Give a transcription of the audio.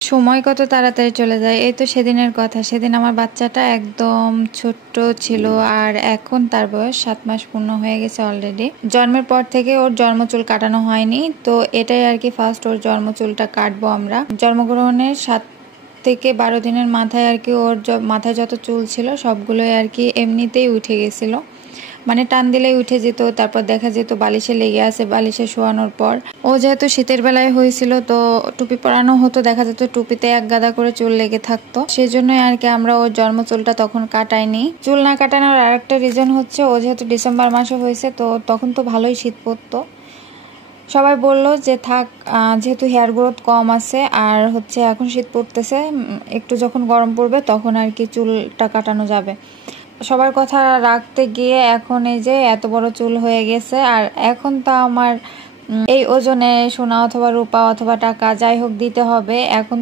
সময় কত তাড়াতাড়ি চলে যায়। এই তো সেদিনের কথা, সেদিন আমার বাচ্চাটা একদম ছোট্ট ছিল আর এখন তার বয়স 7 মাস পূর্ণ হয়ে গেছে অলরেডি। জন্মের পর থেকে ওর জন্মচুল কাটানো হয়নি, তো এটাই আর কি ফার্স্ট ওর জন্মচুলটা কাটবো আমরা। জন্মগ্রহণের 7 থেকে 12 দিনের মাথায় আর কি ওর মাথায় যত চুল ছিল সবগুলোই আর কি এমনিতেই উঠে গেছিল, মানে টান দিলেই উঠে যেত। তারপর দেখা যেত বালিশে লেগে আছে, বালিশে শোয়ানোর পর। ও যেহেতু শীতের বেলায় হয়েছিল তো টুপি পরানো হতো, দেখা যেত টুপিতে এক গাদা করে চুল লেগে থাকতো। সেজন্যই আর কি আমরা ওর জন্ম চুলটা তখন কাটাইনি। চুল না কাটানোর আরেকটা রিজন হচ্ছে ও যেহেতু ডিসেম্বর মাসে হয়েছে তো তখন তো ভালোই শীত পড়তো। সবাই বলল যে থাক, যেহেতু হেয়ার গ্রোথ কম আছে আর হচ্ছে এখন শীত পড়তেছে, একটু যখন গরম পড়বে তখন আর কি চুলটা কাটানো যাবে। সবার কথা রাখতে গিয়ে এখন এই যে এত বড় চুল হয়ে গেছে। আর এখন তো আমার এই ওজনে সোনা অথবা রূপা অথবা টাকা যাই হোক দিতে হবে। এখন